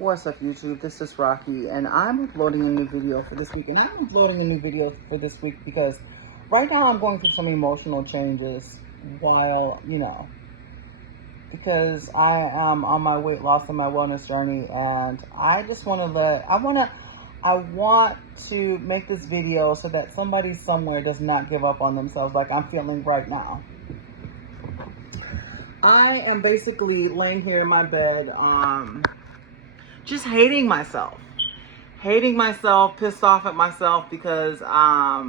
What's up, YouTube? This is Rocky, and I'm uploading a new video for this week. And I'm uploading a new video for this week because right now I'm going through some emotional changes while, because I am on my weight loss and my wellness journey, and I just I want to make this video so that somebody somewhere does not give up on themselves like I'm feeling right now. I am basically laying here in my bed, just hating myself, pissed off at myself because, I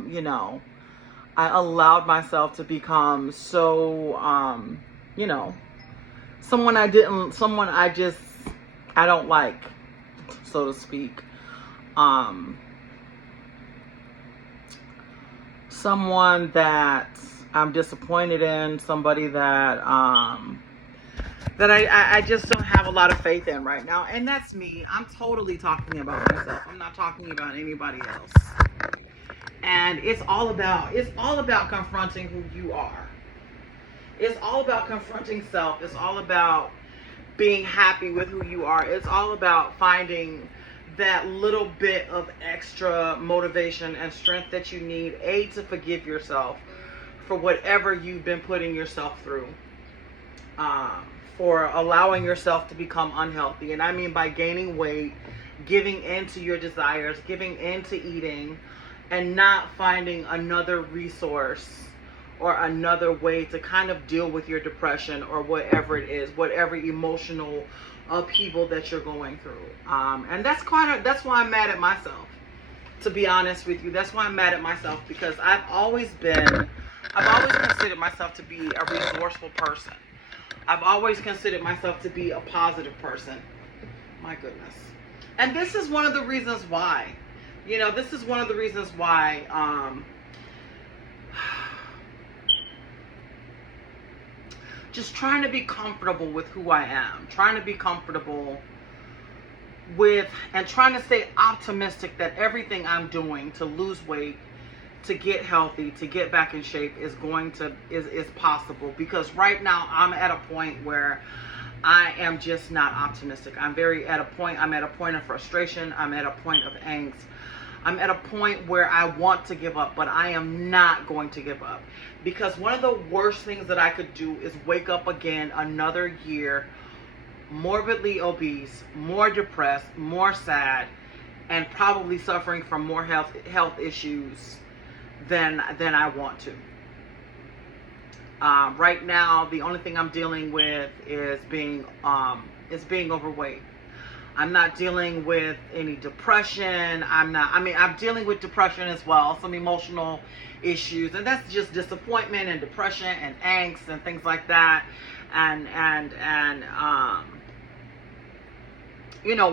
allowed myself to become so, someone I don't like, so to speak. Someone that I'm disappointed in, somebody that, I just don't have a lot of faith in right now. And that's me. I'm totally talking about myself. I'm not talking about anybody else. And it's all about confronting who you are. It's all about confronting self. It's all about being happy with who you are. It's all about finding that little bit of extra motivation and strength that you need, to forgive yourself for whatever you've been putting yourself through. For allowing yourself to become unhealthy. And I mean by gaining weight, giving into your desires, giving into eating, and not finding another resource or another way to kind of deal with your depression or whatever it is, whatever emotional upheaval that you're going through. And that's why I'm mad at myself, to be honest with you. That's why I'm mad at myself, because I've always considered myself to be a resourceful person. I've always considered myself to be a positive person. My goodness. And this is one of the reasons why. Just trying to be comfortable with who I am. Trying to be comfortable with and trying to stay optimistic that everything I'm doing to lose weight, to get healthy, to get back in shape is possible. Because right now I'm at a point where I am just not optimistic. I'm at a point of frustration. I'm at a point of angst. I'm at a point where I want to give up, but I am not going to give up. Because one of the worst things that I could do is wake up again another year morbidly obese, more depressed, more sad, and probably suffering from more health issues than I want to. Right now, the only thing I'm dealing with is being overweight. I'm not dealing with any depression. I'm dealing with depression as well, some emotional issues, and that's just disappointment and depression and angst and things like that. And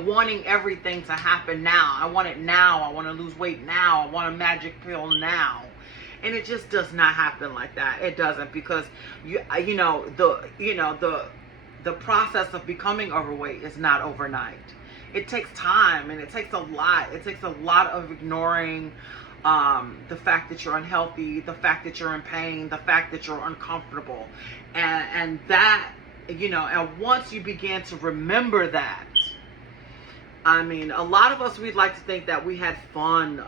wanting everything to happen now. I want it now. I want to lose weight now. I want a magic pill now. And it just does not happen like that. It doesn't, because the process of becoming overweight is not overnight. It takes time, and it takes a lot. It takes a lot of ignoring the fact that you're unhealthy, the fact that you're in pain, the fact that you're uncomfortable, and that, and once you begin to remember that, a lot of us, we'd like to think that we had fun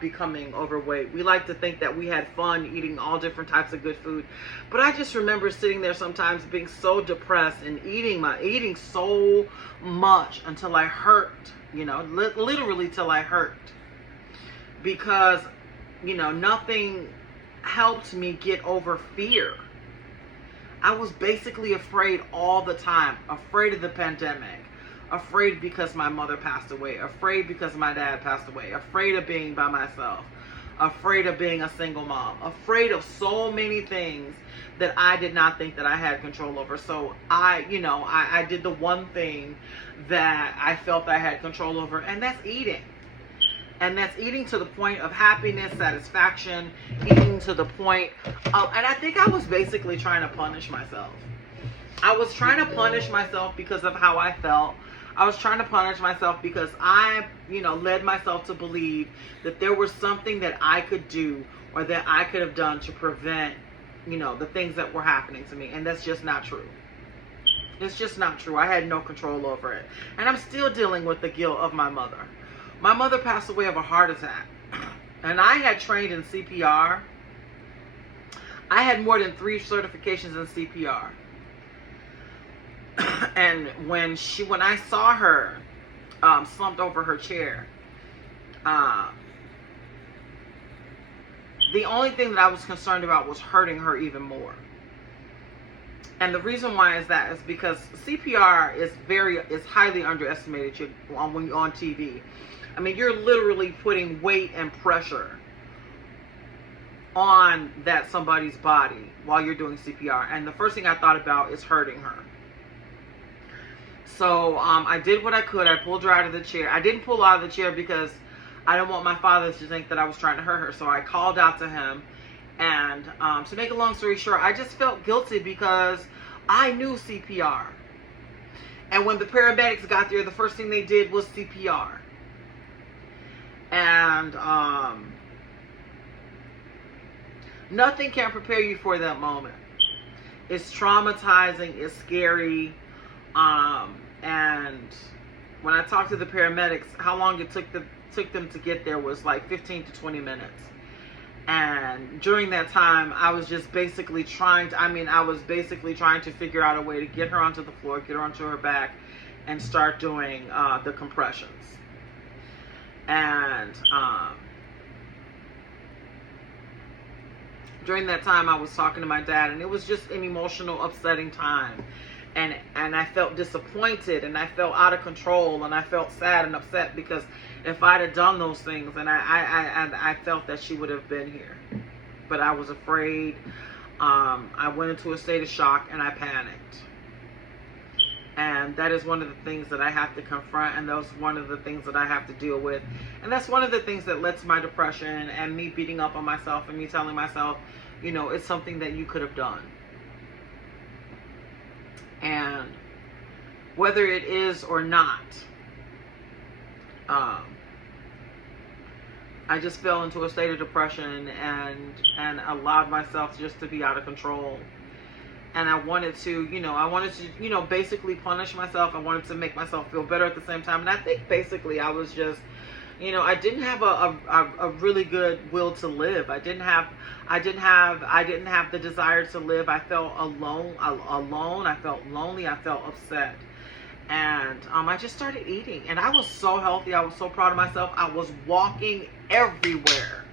becoming overweight. We like to think that we had fun eating all different types of good food. But I just remember sitting there sometimes being so depressed and eating so much until I hurt, literally till I hurt. Because, nothing helped me get over fear. I was basically afraid all the time, afraid of the pandemic. Afraid because my mother passed away, afraid because my dad passed away, afraid of being by myself, afraid of being a single mom, afraid of so many things that I did not think that I had control over. So I did the one thing that I felt I had control over, and that's eating. And that's eating to the point of happiness, satisfaction, eating to the point of, and I think I was basically trying to punish myself. I was trying to punish myself because of how I felt. I was trying to punish myself because I, led myself to believe that there was something that I could do or that I could have done to prevent, the things that were happening to me. And that's just not true. It's just not true. I had no control over it. And I'm still dealing with the guilt of my mother. My mother passed away of a heart attack. And I had trained in CPR. I had more than 3 certifications in CPR. And when I saw her slumped over her chair, the only thing that I was concerned about was hurting her even more. And the reason why is because CPR is highly underestimated when you're on TV. I mean, you're literally putting weight and pressure on somebody's body while you're doing CPR. And the first thing I thought about is hurting her. So I did what I could. I pulled her out of the chair. I didn't pull her out of the chair because I didn't want my father to think that I was trying to hurt her. So I called out to him. And to make a long story short, I just felt guilty because I knew CPR. And when the paramedics got there, the first thing they did was CPR. And nothing can prepare you for that moment. It's traumatizing. It's scary. And when I talked to the paramedics, how long it took them to get there was like 15 to 20 minutes. And during that time, I was just basically trying to figure out a way to get her onto the floor, get her onto her back, and start doing the compressions. And during that time, I was talking to my dad, and it was just an emotional, upsetting time. And I felt disappointed, and I felt out of control, and I felt sad and upset because if I'd have done those things, and I felt that she would have been here. But I was afraid. I went into a state of shock, and I panicked. And that is one of the things that I have to confront, and that's one of the things that I have to deal with. And that's one of the things that led to my depression and me beating up on myself and me telling myself, you know, it's something that you could have done. And whether it is or not, I just fell into a state of depression and allowed myself just to be out of control. And I wanted to, basically punish myself. I wanted to make myself feel better at the same time. And I think basically I was just, I didn't have a really good will to live. I didn't have the desire to live. I felt alone. I felt lonely. I felt upset. And I just started eating. And I was so healthy. I was so proud of myself. I was walking everywhere.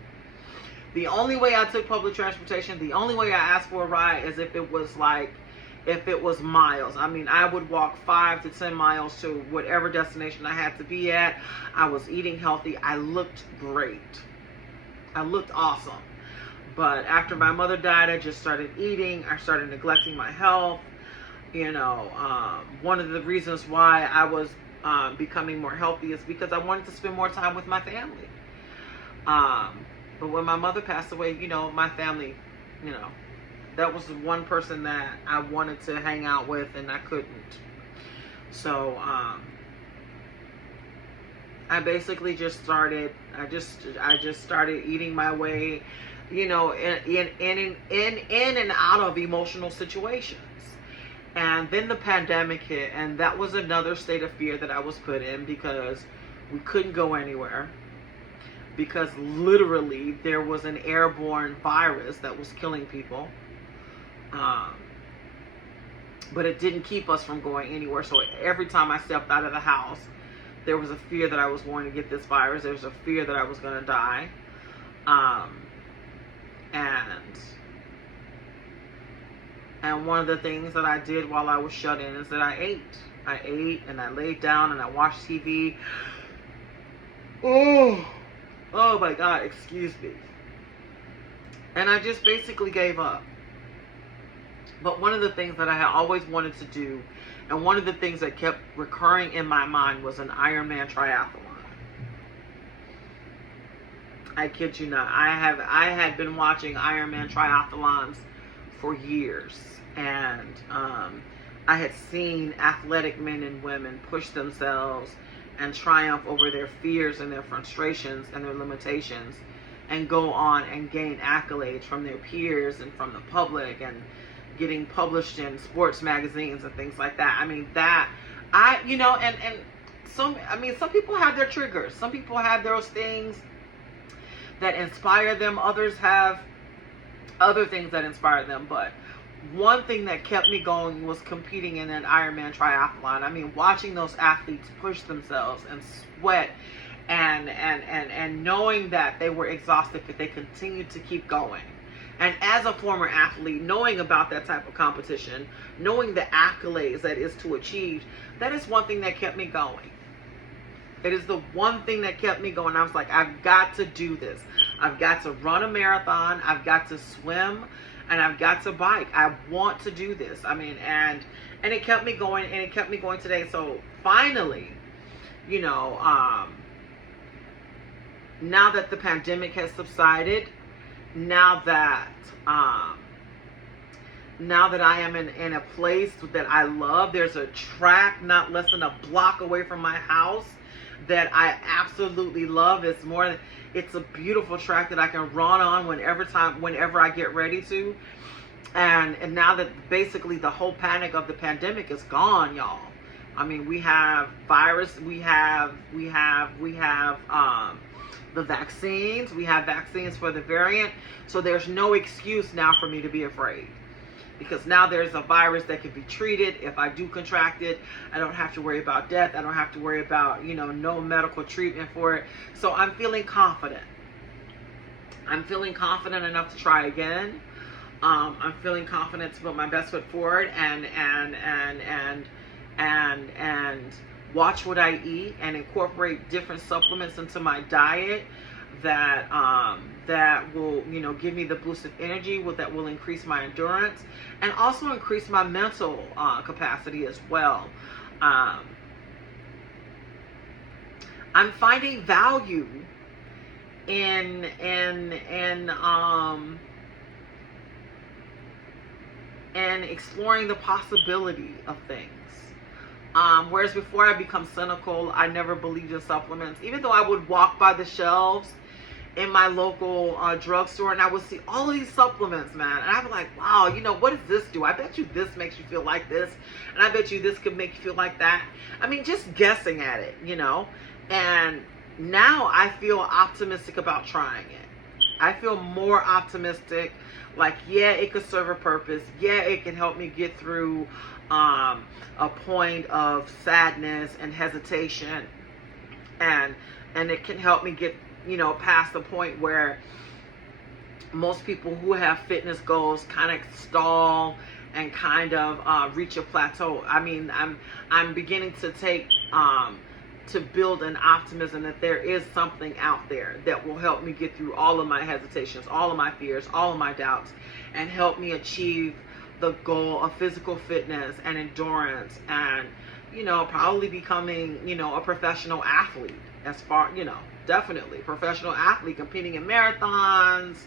The only way I took public transportation, the only way I asked for a ride is if it was miles. I mean, I would walk 5 to 10 miles to whatever destination I had to be at. I was eating healthy. I looked great. I looked awesome. But after my mother died, I just started eating. I started neglecting my health. One of the reasons why I was becoming more healthy is because I wanted to spend more time with my family. But when my mother passed away, my family, that was the one person that I wanted to hang out with, and I couldn't. So I basically just started. I just started eating my way, in and out of emotional situations. And then the pandemic hit, and that was another state of fear that I was put in because we couldn't go anywhere. Because literally there was an airborne virus that was killing people. But it didn't keep us from going anywhere. So every time I stepped out of the house, there was a fear that I was going to get this virus. There was a fear that I was going to die. And one of the things that I did while I was shut in is that I ate. I ate and I laid down and I watched TV. Oh my God, excuse me. And I just basically gave up. But one of the things that I had always wanted to do, and one of the things that kept recurring in my mind, was an Ironman triathlon. I kid you not. I had been watching Ironman triathlons for years. And I had seen athletic men and women push themselves and triumph over their fears and their frustrations and their limitations and go on and gain accolades from their peers and from the public and, getting published in sports magazines and things like that. I mean, and some people have their triggers. Some people have those things that inspire them. Others have other things that inspire them. But one thing that kept me going was competing in an Ironman triathlon. I mean, watching those athletes push themselves and sweat and knowing that they were exhausted, but they continued to keep going. And as a former athlete, knowing about that type of competition, knowing the accolades that is to achieve, that is one thing that kept me going. It is the one thing that kept me going. I was like, I've got to do this. I've got to run a marathon. I've got to swim, and I've got to bike. I want to do this. I mean, and it kept me going, and it kept me going today. So finally, now that the pandemic has subsided, now that I am in a place that I love, there's a track not less than a block away from my house that I absolutely love. It's a beautiful track that I can run on whenever I get ready to. And now that basically the whole panic of the pandemic is gone, y'all. I mean, we have virus, we have the vaccines. We have vaccines for the variant. So there's no excuse now for me to be afraid. Because now there's a virus that can be treated. If I do contract it, I don't have to worry about death. I don't have to worry about, no medical treatment for it. So I'm feeling confident. I'm feeling confident enough to try again. I'm feeling confident to put my best foot forward and watch what I eat and incorporate different supplements into my diet that will give me the boost of energy, that will increase my endurance and also increase my mental capacity as well. I'm finding value in exploring the possibility of things. Whereas before I become cynical, I never believed in supplements. Even though I would walk by the shelves in my local drugstore and I would see all of these supplements, man. And I'd be like, wow, what does this do? I bet you this makes you feel like this. And I bet you this could make you feel like that. I mean, just guessing at it, And now I feel optimistic about trying it. I feel more optimistic. Like, yeah, it could serve a purpose. Yeah, it can help me get through a point of sadness and hesitation, and it can help me get past the point where most people who have fitness goals kind of stall and kind of reach a plateau. I mean, I'm beginning to to build an optimism that there is something out there that will help me get through all of my hesitations, all of my fears, all of my doubts, and help me achieve the goal of physical fitness and endurance and, probably becoming, a professional athlete definitely professional athlete, competing in marathons,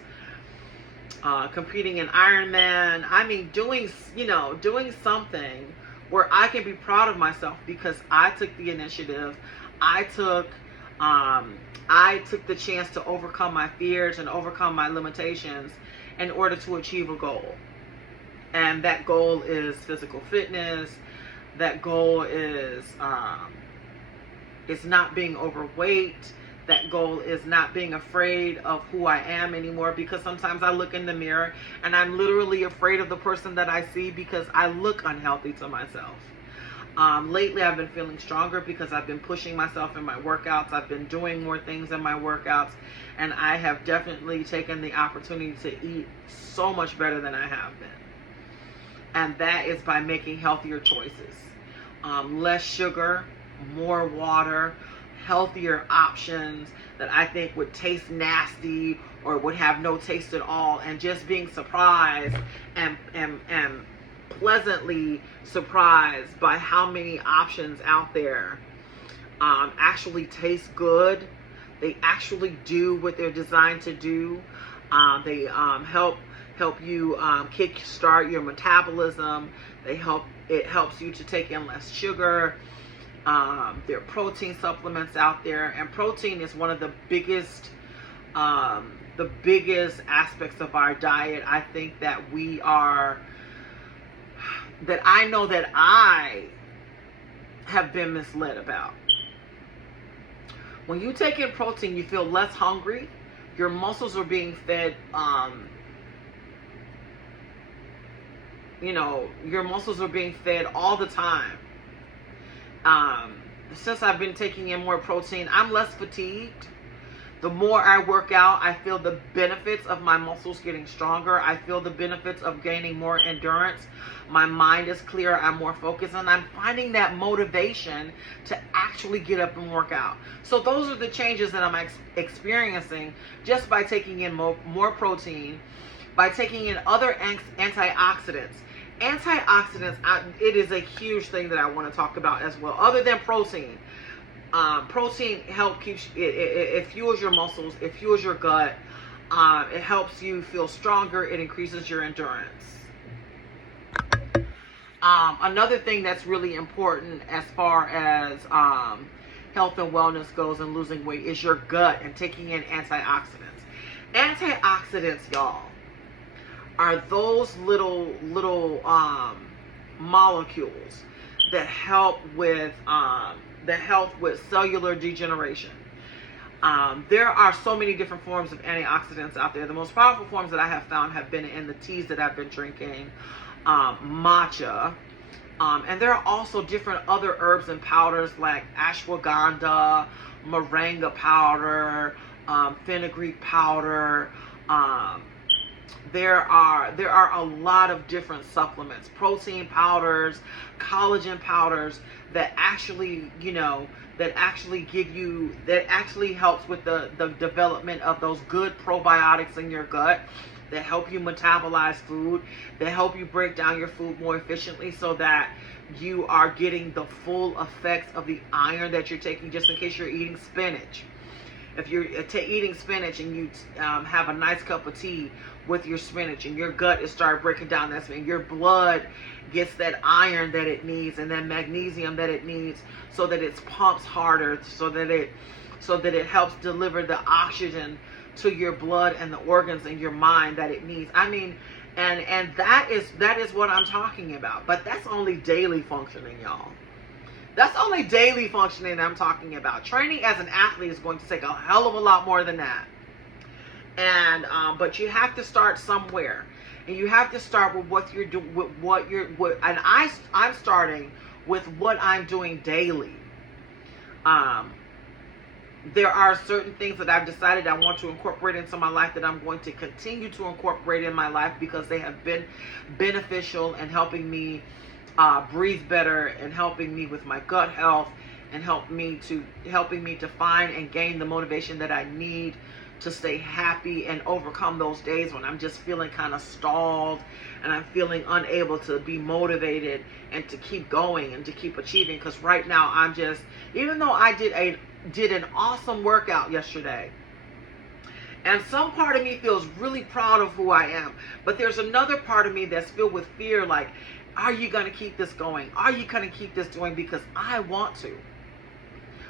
competing in Ironman. I mean, doing something where I can be proud of myself because I took the initiative. I took the chance to overcome my fears and overcome my limitations in order to achieve a goal. And that goal is physical fitness. That goal is not being overweight. That goal is not being afraid of who I am anymore, because sometimes I look in the mirror and I'm literally afraid of the person that I see because I look unhealthy to myself. Lately I've been feeling stronger because I've been pushing myself in my workouts. I've been doing more things in my workouts, and I have definitely taken the opportunity to eat so much better than I have been. And that is by making healthier choices. Less sugar, more water, healthier options that I think would taste nasty or would have no taste at all, and just being surprised and pleasantly surprised by how many options out there actually taste good. They actually do what they're designed to do. They help you kickstart your metabolism. It helps you to take in less sugar. There are protein supplements out there, and protein is one of the biggest aspects of our diet. I think that we are that I know that I have been misled about. When you take in protein, you feel less hungry. Your muscles are being fed, your muscles are being fed all the time. Since I've been taking in more protein, I'm less fatigued. The more I work out, I feel the benefits of my muscles getting stronger. I feel the benefits of gaining more endurance. My mind is clear. I'm more focused, and I'm finding that motivation to actually get up and work out. So those are the changes that I'm experiencing just by taking in more protein, by taking in other antioxidants. Antioxidants, it is a huge thing that I want to talk about as well, other than protein. Protein it fuels your muscles, it fuels your gut, it helps you feel stronger, it increases your endurance. Another thing that's really important as far as health and wellness goes and losing weight is your gut and taking in antioxidants. Antioxidants, y'all, are those little molecules that help with cellular degeneration. There are so many different forms of antioxidants out there. The most powerful forms that I have found have been in the teas that I've been drinking, matcha, and there are also different other herbs and powders like ashwagandha, moringa powder, fenugreek powder. There are a lot of different supplements, protein powders, collagen powders that actually, that actually helps with the development of those good probiotics in your gut, that help you metabolize food, that help you break down your food more efficiently so that you are getting the full effects of the iron that you're taking, just in case you're eating spinach. If you're eating spinach and you have a nice cup of tea with your spinach and your gut is started breaking down that spinach, your blood gets that iron that it needs and that magnesium that it needs so that it pumps harder, so that it helps deliver the oxygen to your blood and the organs in your mind that it needs. I mean, and that is what I'm talking about. But that's only daily functioning, y'all. That's only daily functioning I'm talking about. Training as an athlete is going to take a hell of a lot more than that. And but you have to start somewhere, and you have to start with what you're doing, and I'm starting with what I'm doing daily. There are certain things that I've decided I want to incorporate into my life that I'm going to continue to incorporate in my life because they have been beneficial and helping me breathe better and helping me with my gut health and helping me to find and gain the motivation that I need to stay happy and overcome those days when I'm just feeling kind of stalled and I'm feeling unable to be motivated and to keep going and to keep achieving. Because right now I'm just, even though I did an awesome workout yesterday, and some part of me feels really proud of who I am, but there's another part of me that's filled with fear, like, are you going to keep this going? Are you going to keep this going? Because I want to.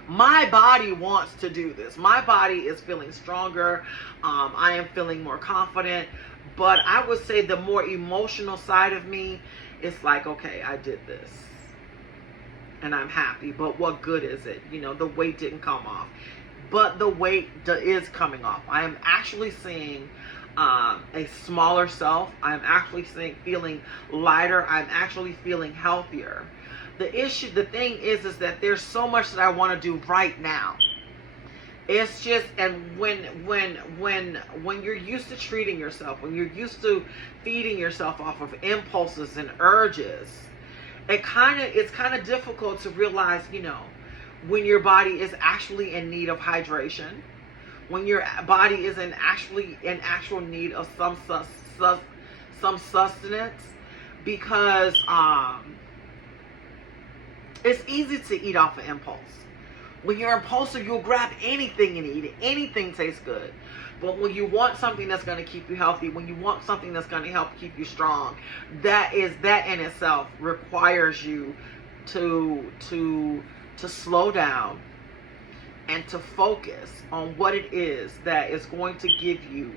My body wants to do this. My body is feeling stronger. I am feeling more confident. But I would say the more emotional side of me is like, okay, I did this. And I'm happy. But what good is it? The weight didn't come off. But the weight is coming off. I am actually seeing a smaller self. I'm actually feeling lighter. I'm actually feeling healthier. The thing is that there's so much that I want to do right now. It's just, and when you're used to treating yourself, when you're used to feeding yourself off of impulses and urges, it's kind of difficult to realize, when your body is actually in need of hydration, when your body is in actual need of some sustenance, because it's easy to eat off of impulse. When you're impulsive, you'll grab anything and eat it. Anything tastes good. But when you want something that's going to keep you healthy, when you want something that's going to help keep you strong, that in itself requires you to slow down and to focus on what it is that is going to give you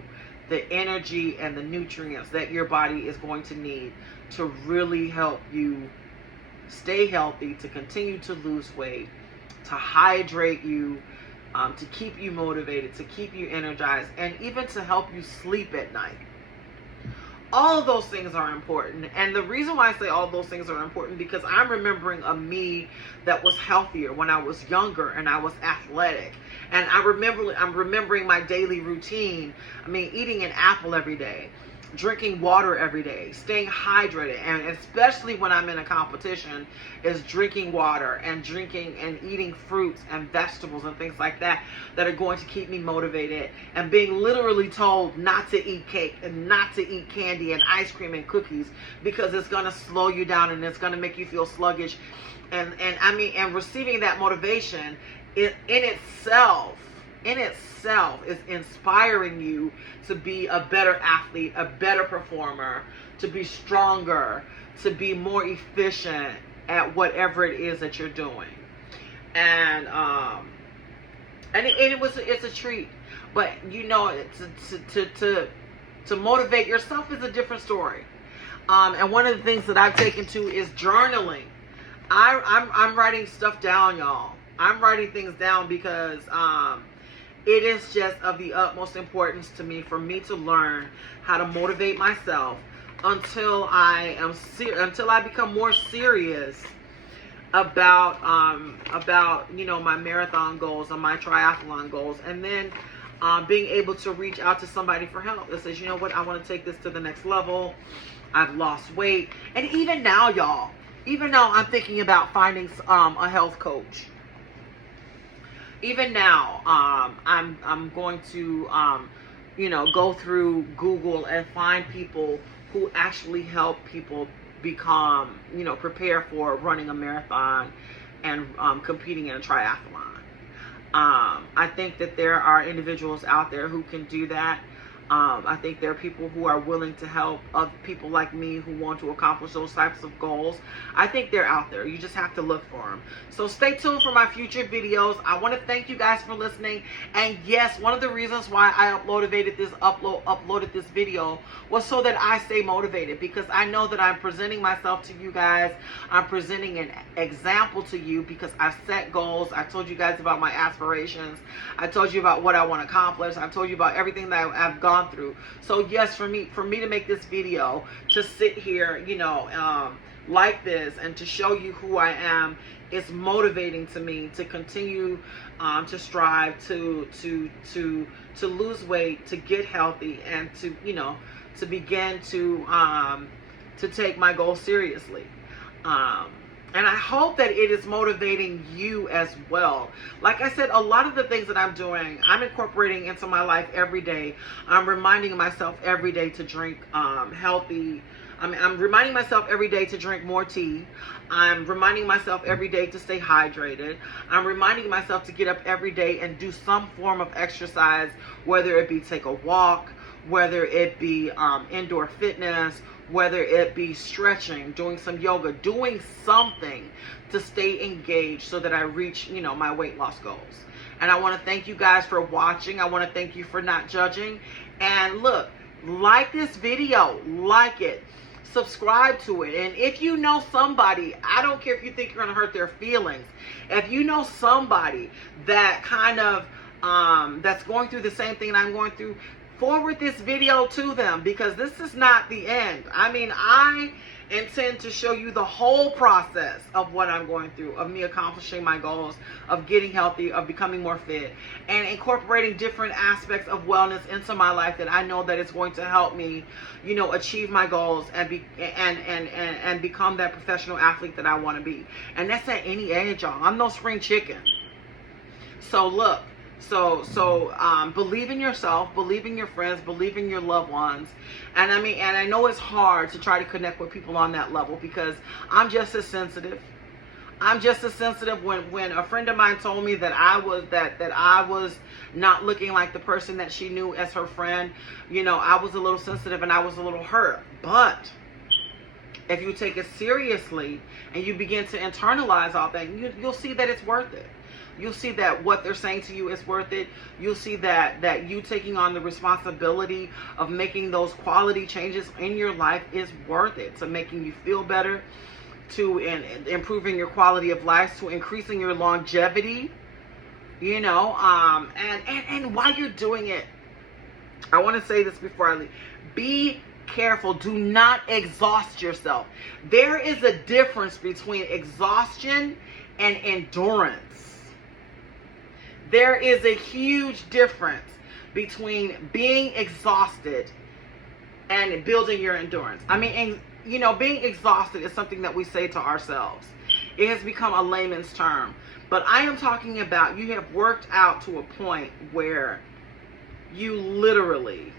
the energy and the nutrients that your body is going to need to really help you stay healthy, to continue to lose weight, to hydrate you, to keep you motivated, to keep you energized, and even to help you sleep at night. All of those things are important. And the reason why I say all of those things are important, because I'm remembering a me that was healthier when I was younger and I was athletic. And I'm remembering my daily routine. I mean, eating an apple every day, drinking water every day, staying hydrated, and especially when I'm in a competition, is drinking water and drinking and eating fruits and vegetables and things like that that are going to keep me motivated, and being literally told not to eat cake and not to eat candy and ice cream and cookies because it's going to slow you down and it's going to make you feel sluggish, and receiving that motivation in itself is inspiring you to be a better athlete, a better performer, to be stronger, to be more efficient at whatever it is that you're doing. And it's a treat. But you know, to motivate yourself is a different story. And one of the things that I've taken to is journaling. I'm writing stuff down, y'all. I'm writing things down because it is just of the utmost importance to me for me to learn how to motivate myself until I become more serious about my marathon goals and my triathlon goals, and then being able to reach out to somebody for help that says, you know what, I want to take this to the next level. I've lost weight, and even now, y'all, I'm thinking about finding a health coach. Even now, I'm going to, go through Google and find people who actually help people become, prepare for running a marathon and competing in a triathlon. I think that there are individuals out there who can do that. I think there are people who are willing to help other people like me who want to accomplish those types of goals. I think they're out there. You just have to look for them. So stay tuned for my future videos. I want to thank you guys for listening. And yes, one of the reasons why I uploaded this video was so that I stay motivated, because I know that I'm presenting myself to you guys. I'm presenting an example to you because I've set goals. I told you guys about my aspirations. I told you about what I want to accomplish. I told you about everything that I've gone through. So yes, for me to make this video, to sit here, like this, and to show you who I am, is motivating to me to continue to strive to lose weight, to get healthy, and to begin to take my goals seriously. And I hope that it is motivating you as well. Like I said, a lot of the things that I'm doing, I'm incorporating into my life every day. I'm reminding myself every day to drink healthy. I'm reminding myself every day to drink more tea. I'm reminding myself every day to stay hydrated. I'm reminding myself to get up every day and do some form of exercise, whether it be take a walk, whether it be indoor fitness, whether it be stretching, doing some yoga, doing something to stay engaged so that I reach, my weight loss goals. And I want to thank you guys for watching. I want to thank you for not judging. And look, like this video, like it, subscribe to it. And if you know somebody, I don't care if you think you're going to hurt their feelings, if you know somebody that kind of, that's going through the same thing I'm going through, forward this video to them, because this is not the end. I intend to show you the whole process of what I'm going through, of me accomplishing my goals, of getting healthy, of becoming more fit, and incorporating different aspects of wellness into my life that I know that it's going to help me, achieve my goals and become that professional athlete that I want to be. And that's at any age, y'all. I'm no spring chicken. So look. So believe in yourself, believe in your friends, believe in your loved ones. And I know it's hard to try to connect with people on that level, because I'm just as sensitive. I'm just as sensitive. When a friend of mine told me that I was not looking like the person that she knew as her friend, I was a little sensitive and I was a little hurt. But if you take it seriously and you begin to internalize all that, you'll see that it's worth it. You'll see that what they're saying to you is worth it. You'll see that you taking on the responsibility of making those quality changes in your life is worth it, to making you feel better, to improving your quality of life, to increasing your longevity, you know. And while you're doing it, I want to say this before I leave. Be careful. Do not exhaust yourself. There is a difference between exhaustion and endurance. There is a huge difference between being exhausted and building your endurance. I mean, you know, being exhausted is something that we say to ourselves. It has become a layman's term. But I am talking about you have worked out to a point where you literally,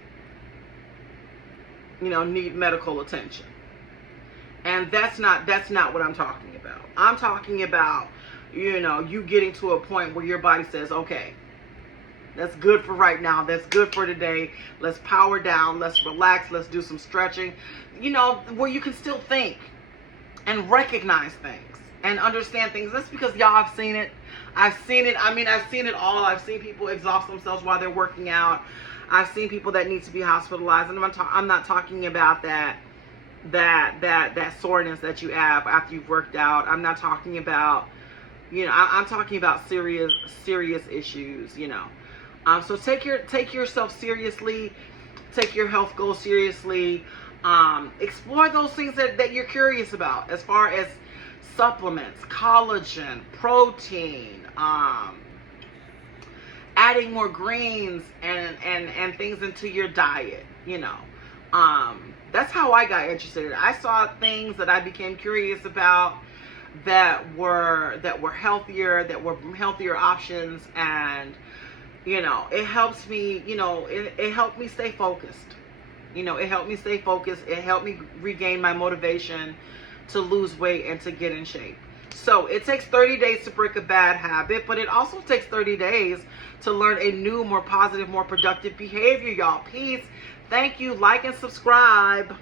you know, need medical attention. And that's not what I'm talking about. I'm talking about, you know, you getting to a point where your body says, okay, that's good for right now. That's good for today. Let's power down. Let's relax. Let's do some stretching. You know, where you can still think and recognize things and understand things. That's because y'all have seen it. I've seen it. I mean, I've seen it all. I've seen people exhaust themselves while they're working out. I've seen people that need to be hospitalized. And I'm not talking about that soreness that you have after you've worked out. I'm not talking about, you know, I'm talking about serious issues, you know. So take yourself seriously. Take your health goals seriously. Explore those things that you're curious about, as far as supplements, collagen, protein, adding more greens and things into your diet, you know. That's how I got interested. I saw things that I became curious about that were healthier options, and you know, it helps me, you know, it helped me stay focused. You know, it helped me stay focused. It helped me regain my motivation to lose weight and to get in shape. So it takes 30 days to break a bad habit, but it also takes 30 days to learn a new, more positive, more productive behavior, y'all. Peace. Thank you. Like and subscribe.